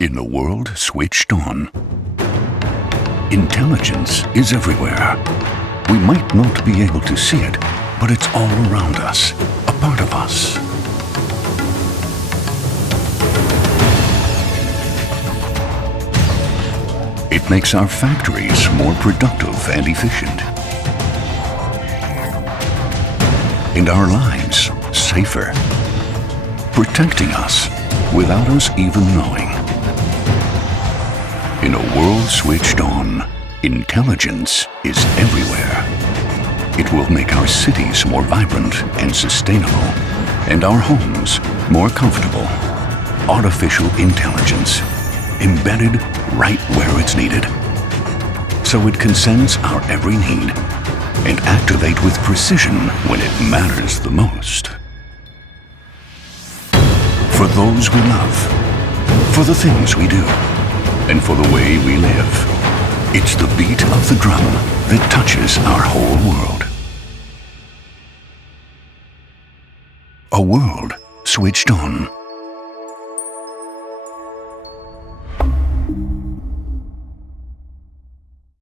In a world switched on, intelligence is everywhere. We might not be able to see it, but it's all around us, a part of us. It makes our factories more productive and efficient, and our lives safer, protecting us without us even knowing. In a world switched on, intelligence is everywhere. It will make our cities more vibrant and sustainable, and our homes more comfortable. Artificial intelligence, embedded right where it's needed, so it can sense our every need and activate with precision when it matters the most. For those we love, for the things we do, and for the way we live, it's the beat of the drum that touches our whole world. A world switched on.